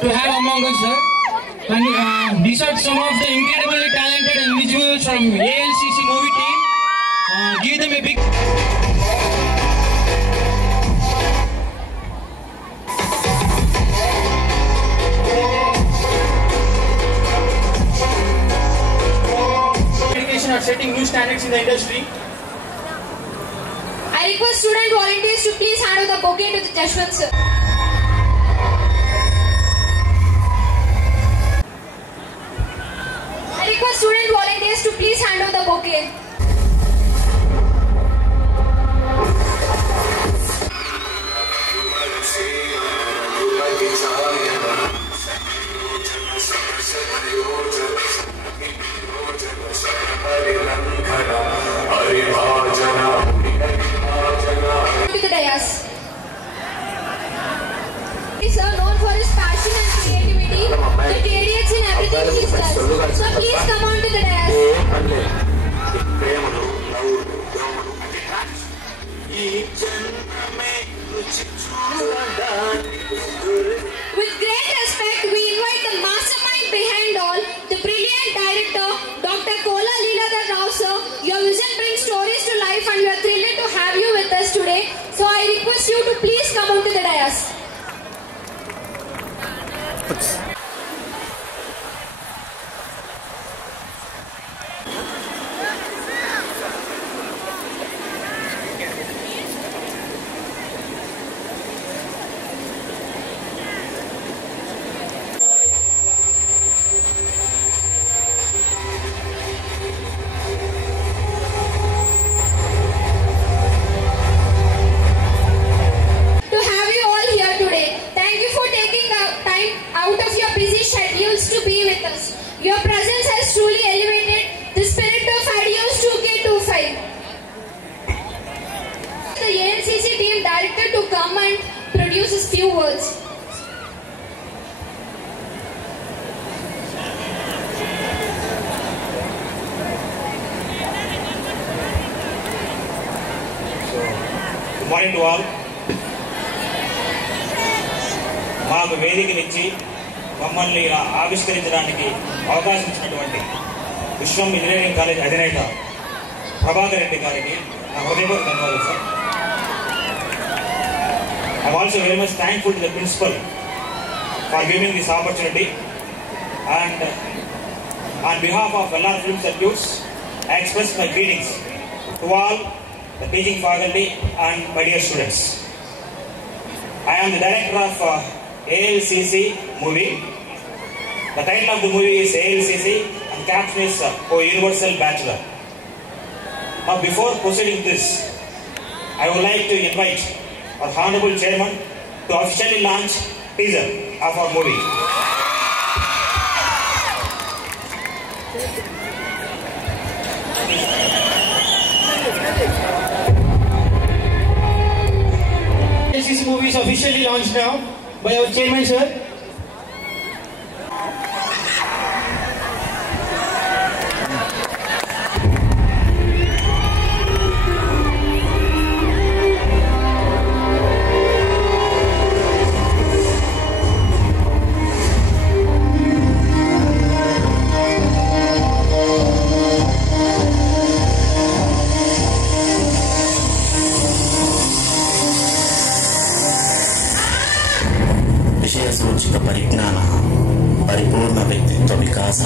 to have among us, sir. And these are some of the incredibly talented individuals from ALCC movie team. Give them a big. Education are setting new standards in the industry. I request student volunteers to please hand over the bouquet to the Jashwant sir. I request student volunteers to please hand over the bouquet. To the dais. Sir, known for his passion and creativity, the TDH in everything he does. So please come on to the dais. With great respect, we invite the mastermind behind all, the brilliant director, Dr. Kola Leeladhar Rao sir. Your vision brings stories to life and we are thrilled to have you with us today. So I request you to please come on to the dais. Your presence has truly elevated the spirit of Adios 2K25. The ALCC team director to come and produce a few words. Good morning to all. మాకు వేదికనిచ్చి మమ్మల్ని ఆవిష్కరించడానికి అవకాశం ఇచ్చినటువంటి విశ్వం engineering college అధినేత ప్రభాకర్ రెడ్డి గారికి నా హృదయపూర్వక ధన్యవాదాలు sir. I'm also very much thankful to the principal for giving this opportunity and on behalf of LR Film Circuits I express my greetings to all the teaching faculty and my dear students. I am the director of ALCC movie. The title of the movie is ALCC and caption is O Universal Bachelor. Now before proceeding this, I would like to invite our Honorable Chairman to officially launch teaser of our movie. ALCC movie is officially launched now by our chairman sir. విషయసూచిక పరిజ్ఞాన పరిపూర్ణ వ్యక్తిత్వ వికాస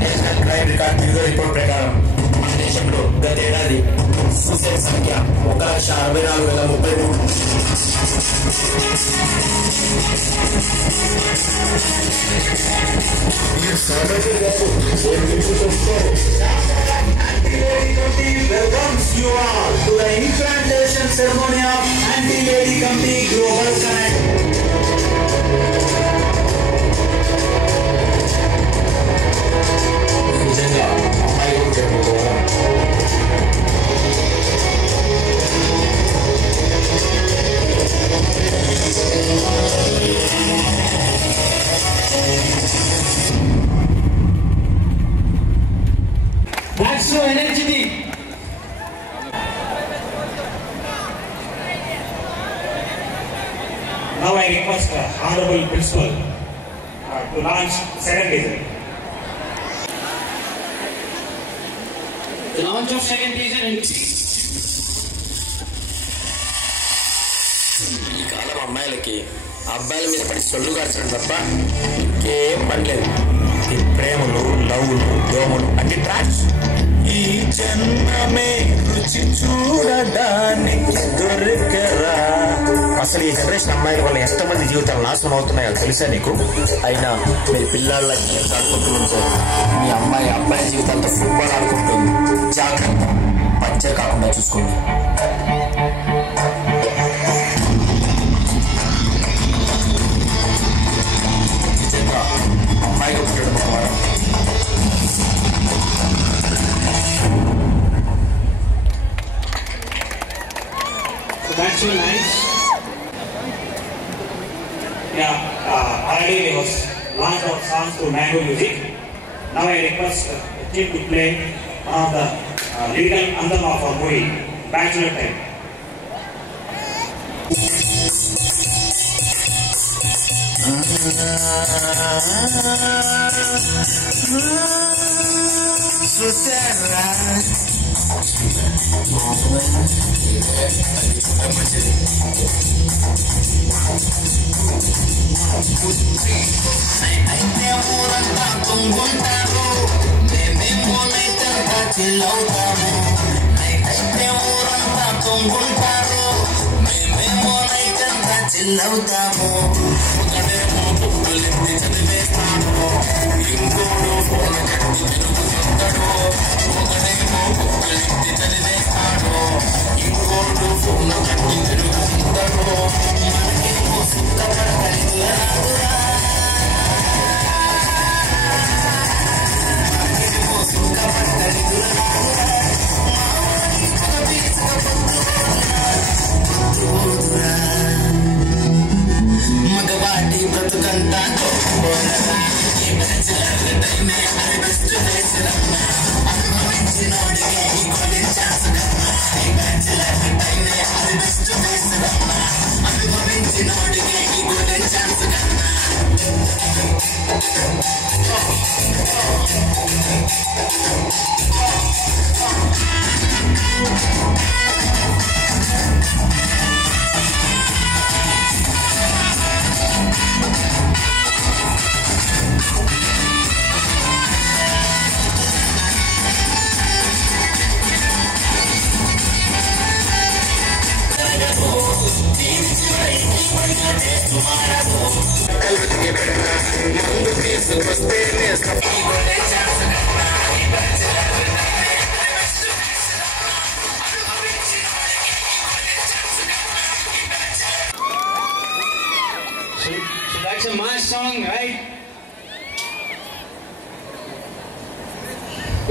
national crime record bureau report ప్రకారం మన దేశంలో గతేడాది suicide సంఖ్య 1,64,033. Welcomes you all to the implantation ceremony of Anti-Lady Company Global Connect. నిజంగా అమ్మాయి కూడా చెప్పుకోవాలి. That's so energetic. honorable principal to launch second teaser. The launch of second teaser and ఈ కాలం అమ్మాయిలకి అబ్బాయిల మీద పడి సొల్లు కార్చడం తప్ప ఇంకేం పనిలేదు. ఈ ప్రేమలు, లవ్లు, దోమలు అన్ని ట్రాష్. ఈ జన్మమే రుచి చూడడానికి దొరికరా. అసలు ఈ జనరేషన్ అమ్మాయిల వల్ల ఎంతమంది జీవితాలు నాశనం అవుతున్నాయో తెలుసా నీకు? అయినా మీరు పిల్లల ఆడుకుంటుంటే మీ అమ్మాయి అబ్బాయి జీవితాలతో ఫుట్బాల్ ఆడుకుంటుంది. జాగ్రత్త, పంచర్ కాకుండా చూసుకోండి. అమ్మాయిగా పుట్టడం ద్వారా that's so nice. Already we have launched our songs through Mango Music. Now I request team to play one of the lyrical anthem of our movie, Bachelor Time. చిల్లవుతాము మగవాటి బ్రతుకంతా So that's a mass song, right?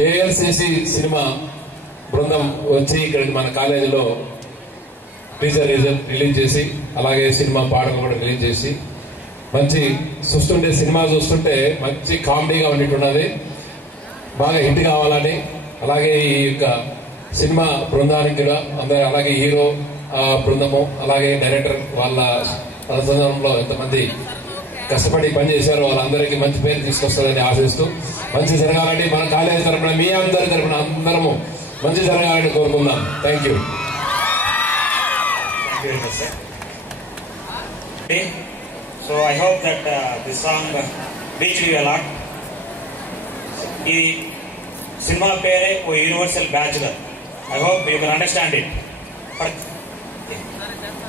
ALCC cinema బృందం వచ్చి ఇక్కడ మన కాలేజీలో teaser release చేసి అలాగే cinema పాటలు కూడా రిలీజ్ చేసి మంచి చూస్తుంటే సినిమా చూస్తుంటే మంచి కామెడీగా ఉండేట్టున్నది. బాగా హిట్ కావాలని అలాగే ఈ యొక్క సినిమా బృందానికి కూడా అందరూ అలాగే హీరో బృందము అలాగే డైరెక్టర్ వాళ్ళ అనుసంధానంలో ఎంతమంది కష్టపడి పనిచేశారో వాళ్ళందరికీ మంచి పేరు తీసుకొస్తుందని ఆశిస్తూ మంచి జరగాలని మన కాలేజీ తరఫున మీ అందరి తరఫున అందరము మంచి జరగాలని కోరుకుందాం. Thank you. So I hope that this song reached you a lot. ఈ సినిమా పేరే ఓ universal bachelor. I hope you can understand it.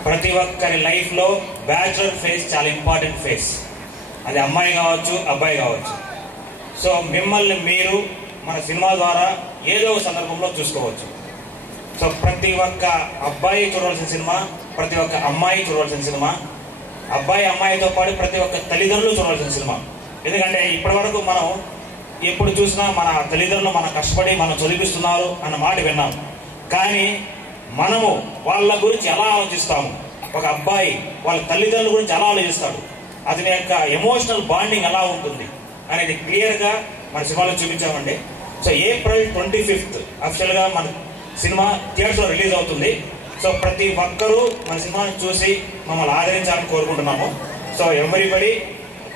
ప్రతి ఒక్కరి లైఫ్లో బ్యాచులర్ ఫేజ్ చాలా ఇంపార్టెంట్ ఫేజ్. అది అమ్మాయి కావచ్చు, అబ్బాయి కావచ్చు. సో మిమ్మల్ని మీరు మన సినిమా ద్వారా ఏదో ఒక సందర్భంలో చూసుకోవచ్చు. సో ప్రతి ఒక్క అబ్బాయి చూడవలసిన సినిమా, ప్రతి ఒక్క అమ్మాయి చూడవలసిన సినిమా, అబ్బాయి అమ్మాయితో పాటు ప్రతి ఒక్క తల్లిదండ్రులు చూడవలసిన సినిమా. ఎందుకంటే ఇప్పటి వరకు మనం ఎప్పుడు చూసినా మన తల్లిదండ్రులు మన కష్టపడి మనం చదివిస్తున్నారు అన్న మాట విన్నాం. కానీ మనము వాళ్ళ గురించి ఎలా ఆలోచిస్తాము, ఒక అబ్బాయి వాళ్ళ తల్లిదండ్రుల గురించి ఎలా ఆలోచిస్తాడు, అతని యొక్క ఎమోషనల్ బాండింగ్ ఎలా ఉంటుంది అనేది క్లియర్గా మన సినిమాలో చూపించామండి. సో April 25th అఫిషియల్గా మన సినిమా థియేటర్స్లో రిలీజ్ అవుతుంది. సో ప్రతి ఒక్కరూ మన సినిమాని చూసి మమ్మల్ని ఆదరించాలని కోరుకుంటున్నాము. So everybody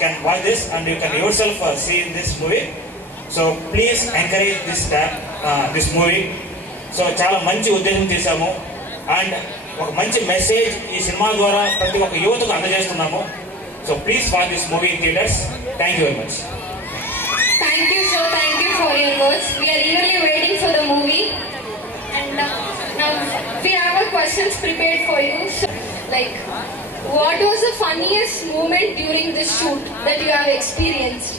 can watch this and you can yourself see in this movie. So please encourage this movie. So చాలా మంచి ఉద్దేశం చేశాము అండ్ ఒక మంచి మెసేజ్ ఈ సినిమా ద్వారా ప్రతి ఒక్క యువతకు అందజేస్తున్నాము. So please watch this movie in theatres. Thank you very much. Thank you, sir. Thank you for your words. We are eagerly waiting for the movie. And now we have our questions prepared for you. So, like, what was the funniest moment during this shoot that you have experienced?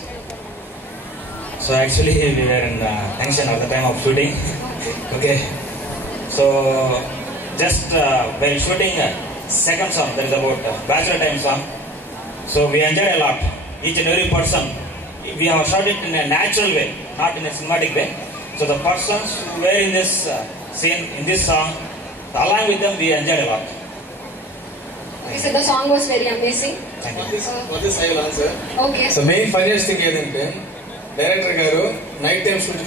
So actually we were in tension at the time of shooting. Okay. So just while shooting second song, that is about bachelor time song. So we enjoyed a lot. Each and every person. We have shot it in a natural way, not in a cinematic way. So the persons who were in this scene, in this song, along with them, we enjoyed a lot. Okay, so the song was very amazing. Thank you. For this I will answer. Okay. So main funniest thing ఏదంటే director గారు night time shoot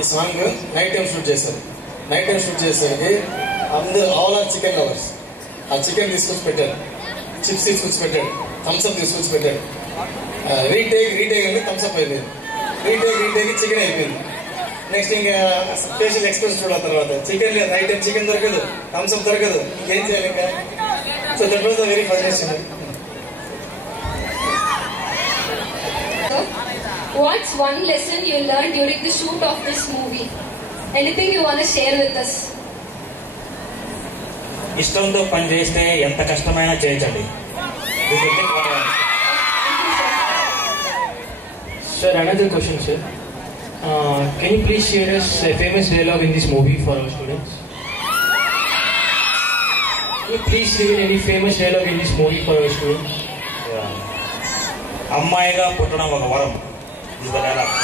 ఈ song night time shoot చేశారు. Night time shoot చేసేసరికి అందరూ all or chicken lovers. ఆ chicken తీసుకొచ్చి పెట్టారు, chips తీసుకొచ్చి పెట్టాడు, థమ్స్ అప్ తీసుకొచ్చి పెట్టాడు. రీటేక్ అని థమ్స్ అప్ అయిపోయింది. రీటేక్ చికెన్ అయిపోయింది. నెక్స్ట్ ఇంకా ఫేషియల్ ఎక్స్ప్రెస్ చూడాల తర్వాత చికెన్ లేదు, నైట్ టైం చికెన్ దొరకదు, థమ్స్ అప్ దొరకదు, ఇంకేం చేయాలి ఇంకా. So that was the very funniest. What's one lesson you learned during the shoot of this movie? Anything you want to share with us? ఇష్టంతో పని చేస్తే ఎంత కష్టమైనా చేయొచ్చండి. Sir, another question, sir. Can you please share us a famous dialogue in this movie for our students? Can you please reveal any famous dialogue in this movie for our students? అమ్మాయిగా పుట్టడం ఒక వరం. This is the dialogue.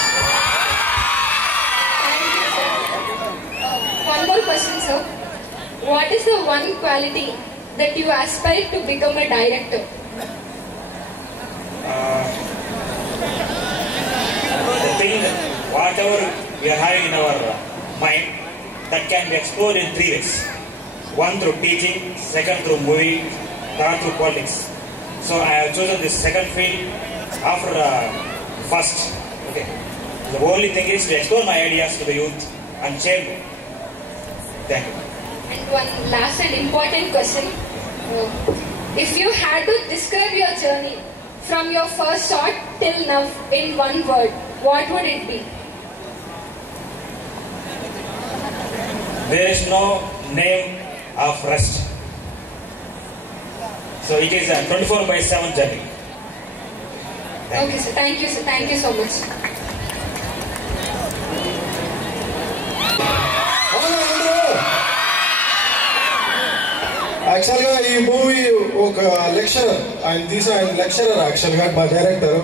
Thank you, sir. One more question, sir. What is the one quality that you aspire to become a director? The thing, whatever we are having in our mind, that can be explored in 3 ways. One through teaching, second through movie, third through politics. So I have chosen this second field after first. Okay. The only thing is to explore my ideas to the youth and share them. Thank you. And one last and important question. If you had to describe your journey from your first shot till now in one word, what would it be? There is no name of rest. So it is a 24/7 journey. Okay, sir. Thank you, sir. Thank you so much. యాక్చువల్గా ఈ movie ఒక lecturer, ఆయన lecturer యాక్చువల్గా మా director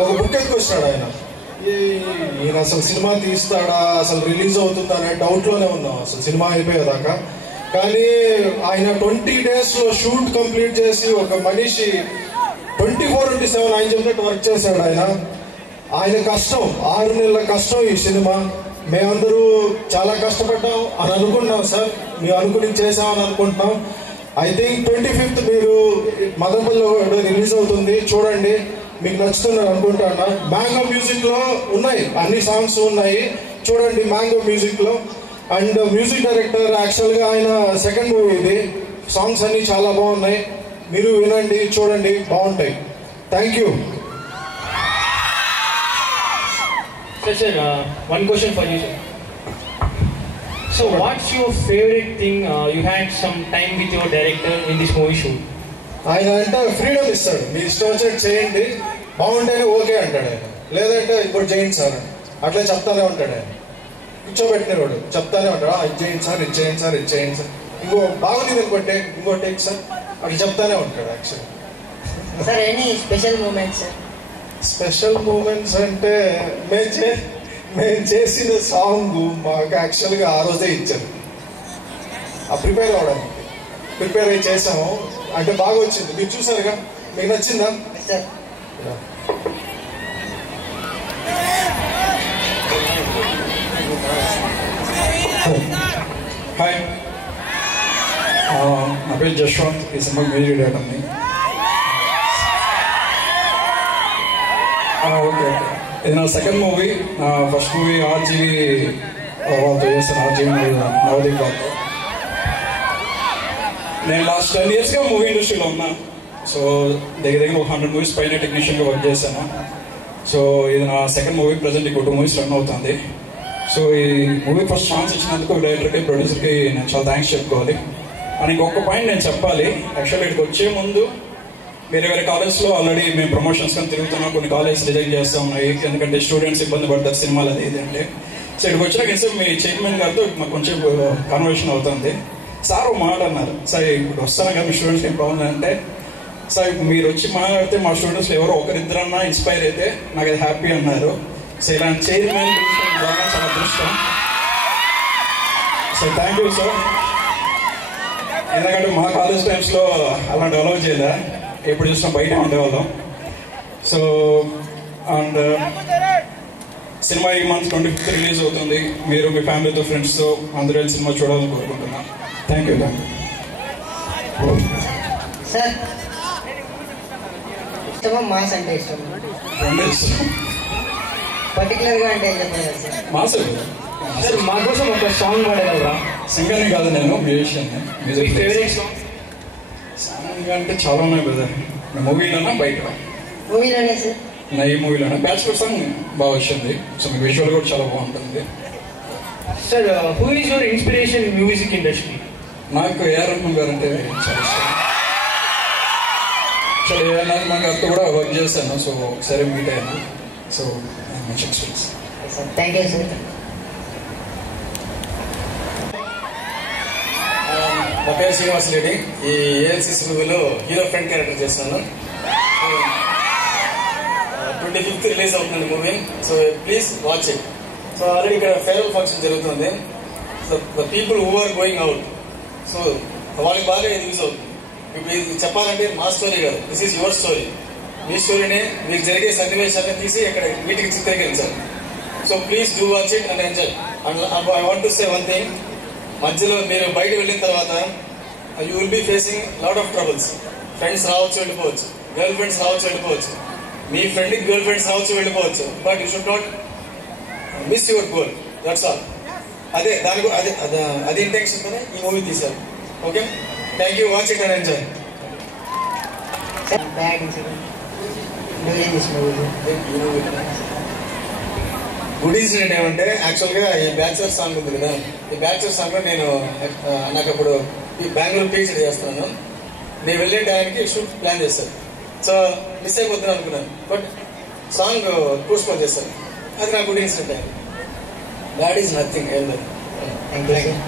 ఒక book ఎత్తుకొచ్చినాడు. ఈయన అసలు cinema తీస్తాడా, అసలు రిలీజ్ అవుతుందా అనే డౌట్లోనే ఉన్నాం అసలు సినిమా అయిపోయేదాకా. కానీ ఆయన 20 daysలో షూట్ కంప్లీట్ చేసి ఒక మనిషి 24/7 ఆయన చెప్పినట్టు వర్క్ చేశాడు. ఆయన కష్టం, 6 నెలల కష్టం ఈ సినిమా. మేమందరూ చాలా కష్టపడ్డాం అని అనుకున్నాం సార్, మేము అనుకుని చేసామని అనుకుంటున్నాం. ఐ థింక్ 25th మీరు మదనపల్లిలో రిలీజ్ అవుతుంది, చూడండి, మీకు నచ్చుతుందని అనుకుంటున్నా. మ్యాంగో మ్యూజిక్ లో ఉన్నాయి, అన్ని సాంగ్స్ ఉన్నాయి, చూడండి మ్యాంగో మ్యూజిక్ లో. అండ్ మ్యూజిక్ డైరెక్టర్ యాక్చువల్గా ఆయన సెకండ్ మూవీ ఇది. సాంగ్స్ అన్ని చాలా బాగున్నాయి, మీరు వినండి, చూడండి, బాగుంటాయి. Thank you. Sir, one question for you, sir. So, what's your favorite thing you had some time with your director in this movie shoot? ఆయన అంటే ఫ్రీడమ్ ఇస్తాడు, మీ ఇష్టం వచ్చినట్టు చేయండి, బాగుంటేనే ఓకే అంటాడు ఆయన. లేదంటే ఇంకోటి చేయండి సార్, అట్లా చెప్తానే ఉంటాడు ఆయన. కూర్చోబెట్టినవాడు చెప్తానే ఉంటాడు, ఇది చేయండి సార్, ఇది చేయండి సార్, ఇది చేయండి సార్, ఇంకో బాగుంది ఇంకో టేక్ సార్, అట్లా చెప్తానే ఉంటాడు actually. Sir any special moments? Special moments అంటే మేము చేసిన సాంగ్ మాకు యాక్చువల్గా ఆ రోజే ఇచ్చారు. ప్రిపేర్ అవ్వడానికి ప్రిపేర్ అయ్యి చేసాము, అంటే బాగా వచ్చింది. మీరు చూసారుగా, మీకు నచ్చిందా? హాయ్, నా పేరు జశ్వంత్. ఈ సినిమాకి మ్యూజిక్ డైరెక్టర్ని. ఓకే. ఇది నా సెకండ్ మూవీ. నా ఫస్ట్ మూవీ ఆర్జీవి వాళ్ళతో చేస్తాను, ఆర్జీవి నవదీప్ వాళ్ళతో. నేను లాస్ట్ 10 yearsగా మూవీ ఇండస్ట్రీలో ఉన్నా. సో దగ్గర ఒక 100 movies పైన టెక్నీషియన్గా వర్క్ చేశాను. సో ఇది నా సెకండ్ మూవీ. ప్రజెంట్ ఇంకో 2 movies రన్ అవుతుంది. సో ఈ మూవీ ఫస్ట్ ఛాన్స్ ఇచ్చినందుకు డైరెక్టర్కి, ప్రొడ్యూసర్కి నేను చాలా థ్యాంక్స్ చెప్పుకోవాలి. అండ్ ఇంకొక పాయింట్ నేను చెప్పాలి. యాక్చువల్లీ ఇక్కడికి వచ్చే ముందు వేరే వేరే కాలేజ్లో ఆల్రెడీ మేము ప్రమోషన్స్ కానీ తిరుగుతున్నాం. కొన్ని కాలేజ్ రిజెక్ట్ చేస్తూ ఉన్నాయి, ఎందుకంటే స్టూడెంట్స్ ఇబ్బంది పడతారు సినిమాలు అది ఇది అంటే. సో ఇక్కడికి వచ్చినాక ఇన్సేపు మీ చైర్మన్ గారితో మాకు కొంచెం కన్వర్సేషన్ అవుతుంది. సార్ ఒక మాట అన్నారు, సార్ ఇప్పుడు వస్తాను కదా మీ స్టూడెంట్స్కి ఏం ప్రాబ్లం అంటే, సార్ మీరు వచ్చి మాట్లాడితే మా స్టూడెంట్స్లో ఎవరో ఒకరిద్దరన్నా ఇన్స్పైర్ అయితే నాకు అది హ్యాపీ అన్నారు. సో ఇలాంటి చైర్మన్ బాగా చాలా అదృష్టం. So thank you sir. ఎందుకంటే మా కాలేజ్ టైమ్స్లో అలాంటి అలౌ చేయలే, ఎప్పుడు చూసినా బయట ఉండేవాళ్ళం. సో అండ్ సినిమా ఈ మంత్ 25th రిలీజ్ అవుతుంది. మీరు మీ ఫ్యామిలీతో ఫ్రెండ్స్తో అందరూ వెళ్ళి సినిమా చూడాలని కోరుకుంటున్నాను. Thank you. సార్ ఇష్టమా మాస్ అంటే ఇష్టం? పర్టికులర్గా అంటే ఏం చెప్పారు సార్? మాస్ సార్ మా కోసం ఒక సాంగ్ పాడగలరా? సింగర్ని కాదు, నేను మ్యూజిషియన్. మ్యూజిక్ ఫేవరెట్ సాంగ్ అంటే చాలా ఉన్నాయి బ్రదర్. మూవీలోనా బయట? మూవీలోనే సార్. నా ఈ మూవీలోనే బ్యాచులర్ సాంగ్ బాగా వచ్చింది. సో మీ విజువల్ కూడా చాలా బాగుంటుంది. Sir who is your inspiration in music industry? నాకు ఏఆర్ రెహమాన్ గారు అంటే చాలా ఇష్టం. సో ఏఆర్ రెహమాన్ గారితో కూడా వర్క్ చేశాను. సో ఒకసారి మీట్ అయ్యాను. సో మంచి ఎక్స్పీరియన్స్. Thank you sir. నా పేరు శ్రీనివాస్ రెడ్డి. ఈ ఏఎల్సిసి మూవీలో హీరో ఫ్రెండ్ క్యారెక్టర్ చేస్తున్నాను. 25th రిలీజ్ అవుతుంది movie. So please watch it. So already ఇక్కడ ఫేర్వెల్ ఫంక్షన్ జరుగుతుంది. So the people who are going out, so వాళ్ళకి బాగా ఇది యూజ్ అవుతుంది. ఇప్పుడు ఇది చెప్పాలంటే మా స్టోరీ కాదు, దిస్ ఈజ్ యువర్ స్టోరీ. మీ స్టోరీనే మీకు జరిగే సన్నివేశాన్ని తీసి ఇక్కడ వీటికి చిత్రీకరించాలి. So please do watch it and enjoy. And I want to say one thing. మధ్యలో మీరు బయట వెళ్ళిన తర్వాత you will be facing lot of troubles. Friends రావచ్చు, వెళ్ళిపోవచ్చు. గర్ల్ ఫ్రెండ్స్ రావచ్చు, వెళ్ళిపోవచ్చు. మీ ఫ్రెండ్కి గర్ల్ ఫ్రెండ్స్ రావచ్చు, వెళ్ళిపోవచ్చు. But you should not miss your goal. That's all. అదే దానికి అది ఇంటెన్షన్తోనే ఈ మూవీ తీశారు. Okay, thank you. Watch it and enjoy. Bad incident during this movie. Good incident ఏమంటే, యాక్చువల్గా ఈ బ్యాచులర్ సాంగ్ ఉంది కదా, ఈ బ్యాచులర్ సాంగ్లో నేను నాకు అప్పుడు ఈ బెంగళూరు పీహెచ్డీ చేస్తున్నాను. నేను వెళ్ళే టైంకి షూట్ ప్లాన్ చేశాను. సో మిస్ అయిపోతున్నాను అనుకున్నాను. బట్ సాంగ్ పోస్ట్పోన్ చేశాను. అది నా గుడ్ ఇన్సిడెంట్ అయింది. That is nothing. Thank you sir.